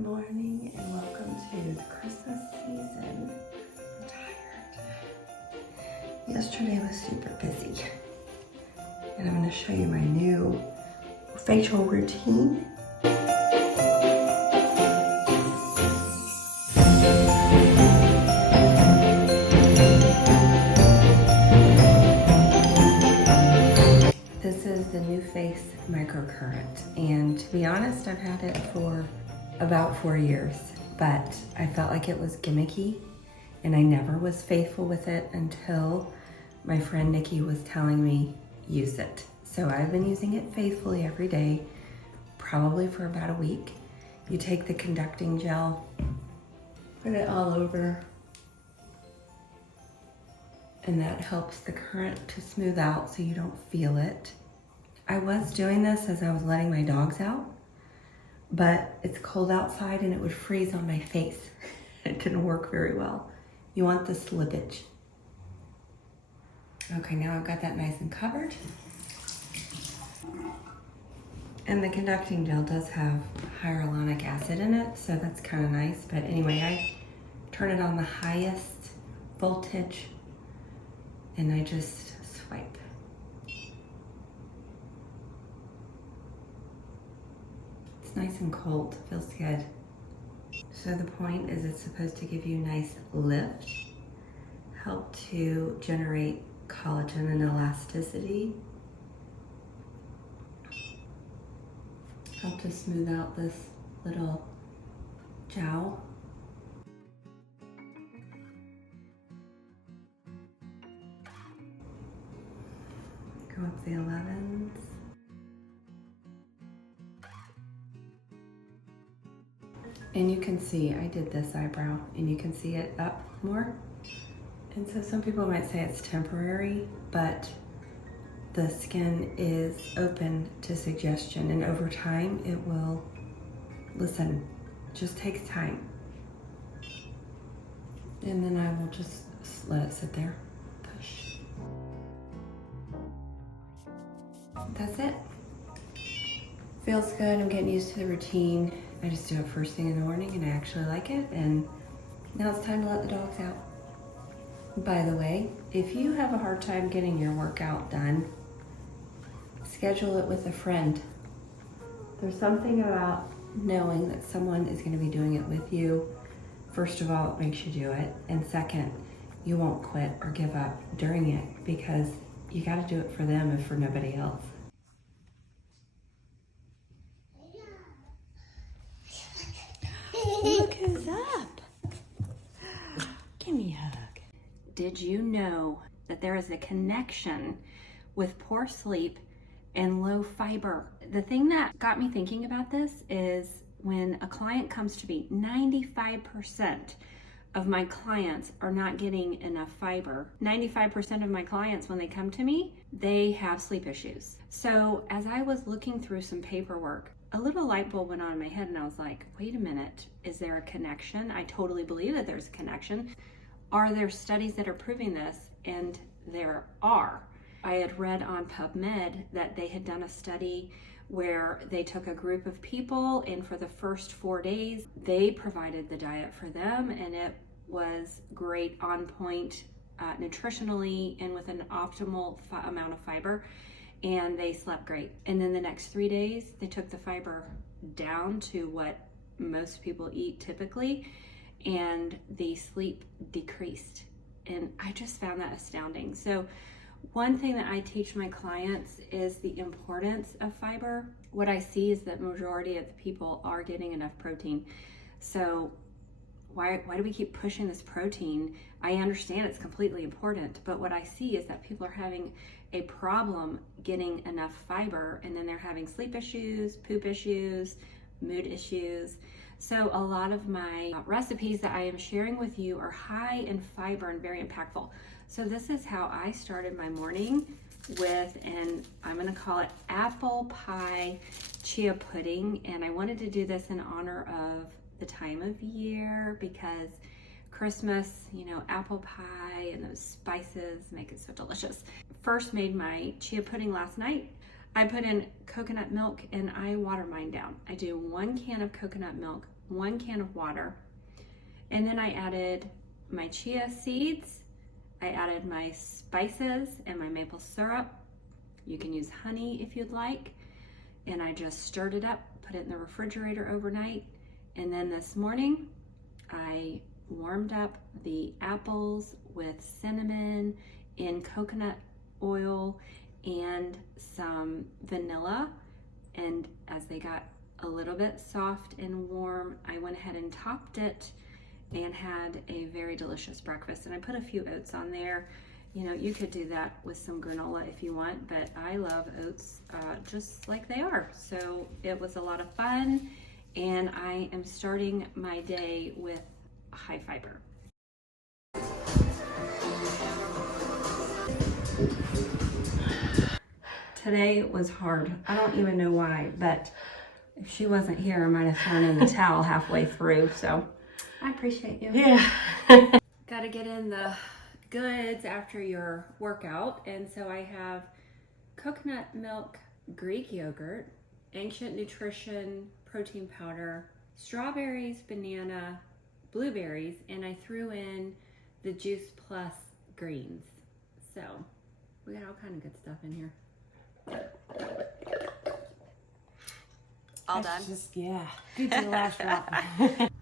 Good morning and welcome to the Christmas season. I'm tired. Yesterday was super busy. And I'm going to show you my new facial routine. This is the New Face microcurrent, and to be honest, I've had it for about 4 years, but I felt like it was gimmicky and I never was faithful with it until my friend Nikki was telling me use it. So I've been using it faithfully every day, probably for about a week. You take the conducting gel, put it all over, and that helps the current to smooth out so you don't feel it. I was doing this as I was letting my dogs out, but it's cold outside and it would freeze on my face. It didn't work very well. You want the slippage. Okay, now I've got that nice and covered. And the conducting gel does have hyaluronic acid in it, so that's kind of nice. But anyway, I turn it on the highest voltage and I just swipe. It's nice and cold, feels good. So the point is it's supposed to give you a nice lift, help to generate collagen and elasticity, help to smooth out this little jowl. Go up the 11s. And you can see, I did this eyebrow, and you can see it up more. And so some people might say it's temporary, but the skin is open to suggestion, and over time it will listen. Just takes time. And then I will just let it sit there. Push. That's it. Feels good. I'm getting used to the routine. I just do it first thing in the morning and I actually like it, and now it's time to let the dogs out. By the way, if you have a hard time getting your workout done, schedule it with a friend. There's something about knowing that someone is going to be doing it with you. First of all, it makes you do it, and second, you won't quit or give up during it because you got to do it for them and for nobody else. Look who's up. Give me a hug. Did you know that there is a connection with poor sleep and low fiber? The thing that got me thinking about this is when a client comes to me, 95% of my clients are not getting enough fiber. 95% of my clients, when they come to me, they have sleep issues. So as I was looking through some paperwork, a little light bulb went on in my head and I was like, wait a minute, is there a connection? I totally believe that there's a connection. Are there studies that are proving this? And there are. I had read on PubMed that they had done a study where they took a group of people and for the first 4 days, they provided the diet for them, and it was great, on point nutritionally and with an optimal amount of fiber. And they slept great. And then the next 3 days, they took the fiber down to what most people eat typically, and the sleep decreased. And I just found that astounding. So one thing that I teach my clients is the importance of fiber. What I see is that majority of the people are getting enough protein. So why do we keep pushing this protein? I understand it's completely important, but what I see is that people are having a problem getting enough fiber, and then they're having sleep issues, poop issues, mood issues. So a lot of my recipes that I am sharing with you are high in fiber and very impactful. So this is how I started my morning with, and I'm gonna call it apple pie chia pudding. And I wanted to do this in honor of the time of year because Christmas, you know, apple pie and those spices make it so delicious. First made my chia pudding last night. I put in coconut milk and I water mine down. I do 1 can of coconut milk 1 can of water. And then I added my chia seeds, I added my spices and my maple syrup. You can use honey if you'd like. And I just stirred it up, put it in the refrigerator overnight. And then this morning, I warmed up the apples with cinnamon in coconut oil and some vanilla. And as they got a little bit soft and warm, I went ahead and topped it and had a very delicious breakfast. And I put a few oats on there. You know, you could do that with some granola if you want, but I love oats just like they are. So it was a lot of fun, and I am starting my day with high fiber. Today was hard. I don't even know why, but if she wasn't here, I might have thrown in the towel halfway through, so I appreciate you. Yeah. Gotta get in the goods after your workout, and so I have coconut milk Greek yogurt, ancient nutrition protein powder, strawberries, banana, blueberries, and I threw in the Juice Plus greens. So we got all kind of good stuff in here. All done? Just, yeah, good to the last drop.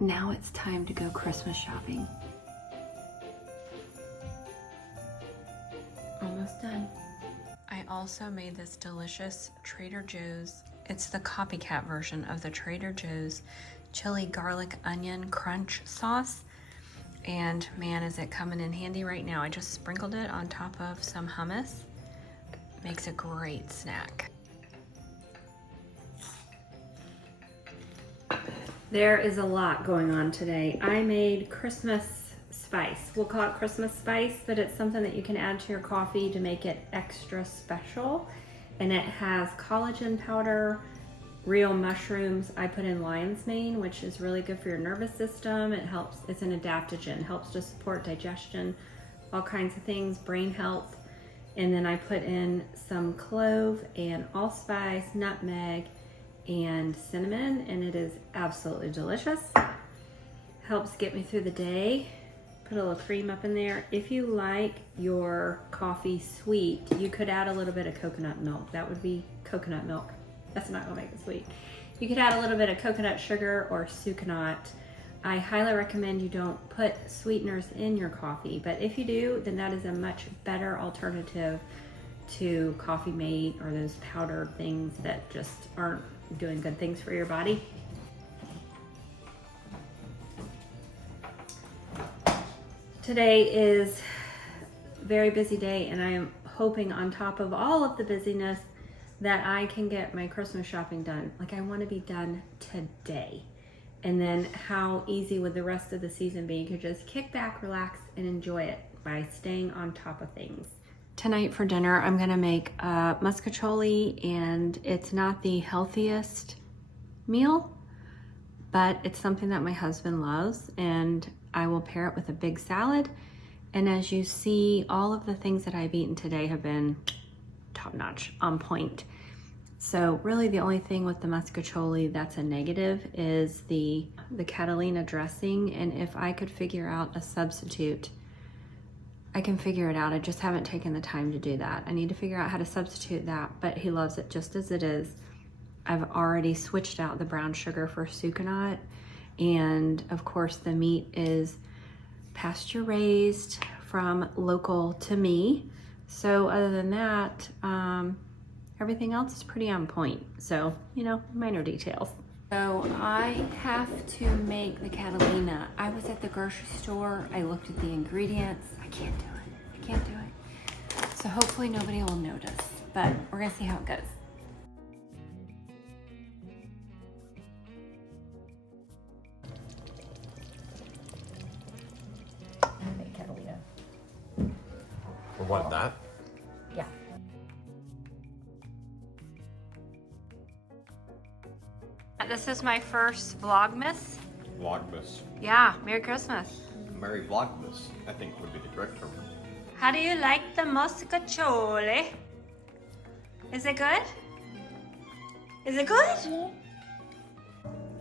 Now it's time to go Christmas shopping. Almost done. I also made this delicious Trader Joe's. It's the copycat version of the Trader Joe's chili garlic onion crunch sauce. And man, is it coming in handy right now. I just sprinkled it on top of some hummus. Makes a great snack. There is a lot going on today. I made Christmas spice. We'll call it Christmas spice, but it's something that you can add to your coffee to make it extra special. And it has collagen powder, real mushrooms. I put in lion's mane, which is really good for your nervous system. It helps, it's an adaptogen, helps to support digestion, all kinds of things, brain health. And then I put in some clove and allspice, nutmeg, and cinnamon, and it is absolutely delicious. Helps get me through the day. Put a little cream up in there. If you like your coffee sweet, you could add a little bit of coconut milk. That would be coconut milk. That's not gonna make it sweet. You could add a little bit of coconut sugar or sucanat. I highly recommend you don't put sweeteners in your coffee, but if you do, then that is a much better alternative to Coffee Mate or those powdered things that just aren't doing good things for your body. Today is a very busy day, and I am hoping on top of all of the busyness that I can get my Christmas shopping done. Like, I want to be done today. And then how easy would the rest of the season be? You could just kick back, relax, and enjoy it by staying on top of things. Tonight for dinner, I'm gonna make muscatoli, and it's not the healthiest meal, but it's something that my husband loves, and I will pair it with a big salad. And as you see, all of the things that I've eaten today have been top-notch, on point. So really the only thing with the muscatoli that's a negative is the Catalina dressing, and if I could figure out a substitute, I can figure it out. I just haven't taken the time to do that. I need to figure out how to substitute that, but he loves it just as it is. I've already switched out the brown sugar for sucanat, and of course the meat is pasture raised from local to me. So other than that, everything else is pretty on point. So, you know, minor details. So I have to make the Catalina. I was at the grocery store. I looked at the ingredients. I can't do it. I can't do it. So hopefully nobody will notice, but we're gonna see how it goes. Make Catalina. For what, that? Yeah. This is my first Vlogmas. Vlogmas. Yeah, Merry Christmas. Merry Vlogmas, I think would be the correct term. How do you like the muscatoli? Is it good? Is it good?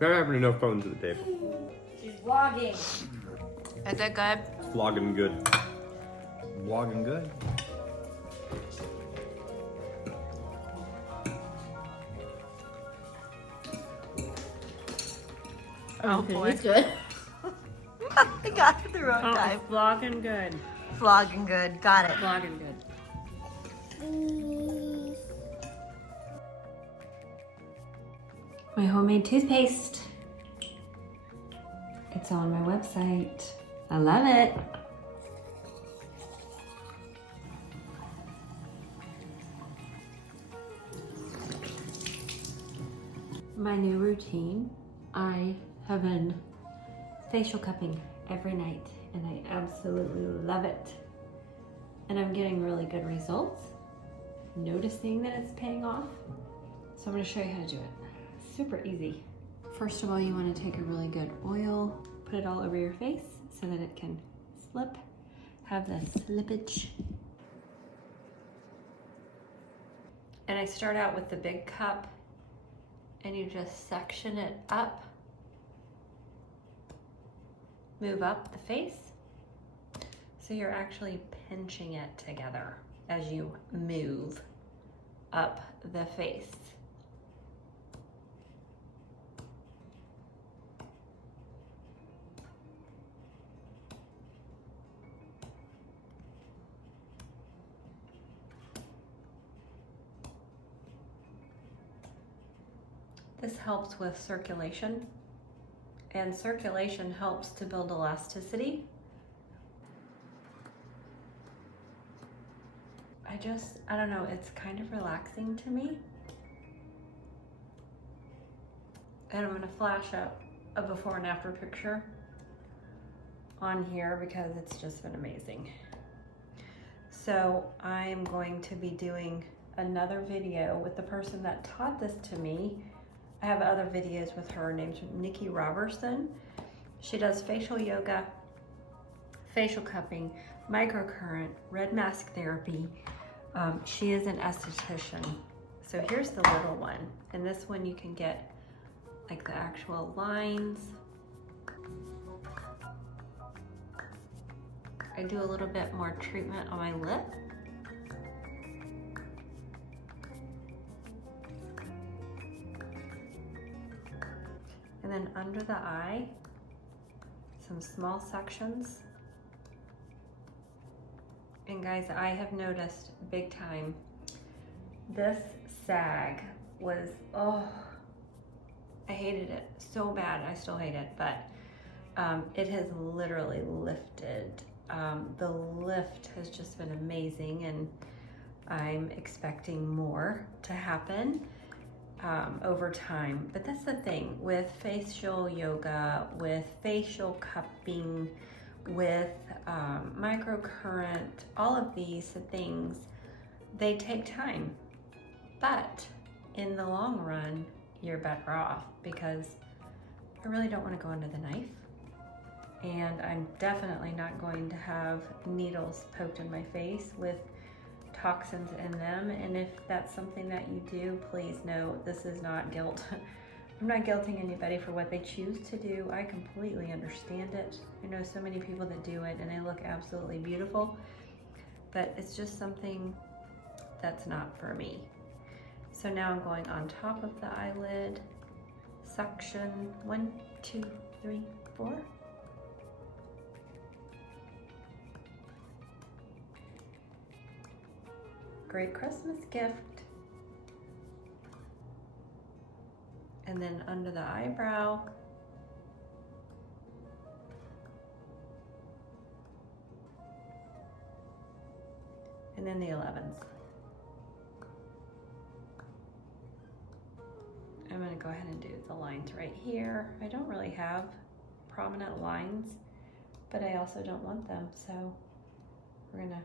Not having enough phones at the table. She's vlogging. Is it good? It's vlogging good. Vlogging good. Oh boy. It's good. I got it the wrong Oh, time. it's vlogging good. Vlogging good. Got it. Vlogging good. My homemade toothpaste. It's on my website. I love it. My new routine, I have been facial cupping every night and I absolutely love it. And I'm getting really good results. Noticing that it's paying off. So I'm gonna show you how to do it. Super easy. First of all, you wanna take a really good oil, put it all over your face so that it can slip, have the slippage. And I start out with the big cup and you just section it up. Move up the face. So you're actually pinching it together as you move up the face. This helps with circulation, and circulation helps to build elasticity. I don't know, it's kind of relaxing to me. And I'm gonna flash up a before and after picture on here because it's just been amazing. So I'm going to be doing another video with the person that taught this to me. I have other videos with her named Nikki Robertson. She does facial yoga, facial cupping, microcurrent, red mask therapy. She is an esthetician. So here's the little one. And this one you can get like the actual lines. I do a little bit more treatment on my lip. And then under the eye, some small sections. And guys, I have noticed big time, this sag was, oh, I hated it so bad. I still hate it, but it has literally lifted. The lift has just been amazing, and I'm expecting more to happen over time. But that's the thing with facial yoga, with facial cupping, with microcurrent, all of these things, they take time. But in the long run, you're better off, because I really don't want to go under the knife. And I'm definitely not going to have needles poked in my face with toxins in them. And if that's something that you do, please know this is not guilt. I'm not guilting anybody for what they choose to do. I completely understand it. I know so many people that do it and they look absolutely beautiful, but it's just something that's not for me. So now I'm going on top of the eyelid, suction, 1, 2, 3, 4. Great Christmas gift. And then under the eyebrow. And then the 11s. I'm going to go ahead and do the lines right here. I don't really have prominent lines, but I also don't want them, so we're going to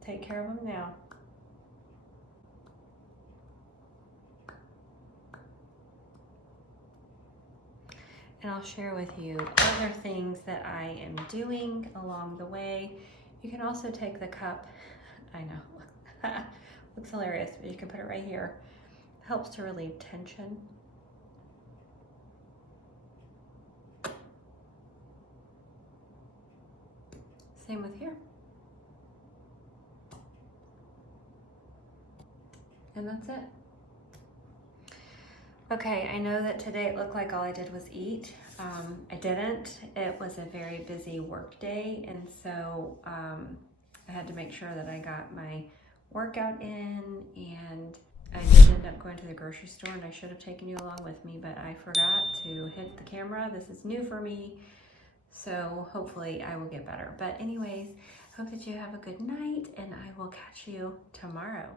take care of them now. And I'll share with you other things that I am doing along the way. You can also take the cup, I know, looks hilarious, but you can put it right here. Helps to relieve tension. Same with here. And that's it. Okay, I know that today it looked like all I did was eat. I didn't. It was a very busy work day, and so I had to make sure that I got my workout in, and I did end up going to the grocery store, and I should have taken you along with me, but I forgot to hit the camera. This is new for me, so hopefully I will get better. But anyways, hope that you have a good night, and I will catch you tomorrow.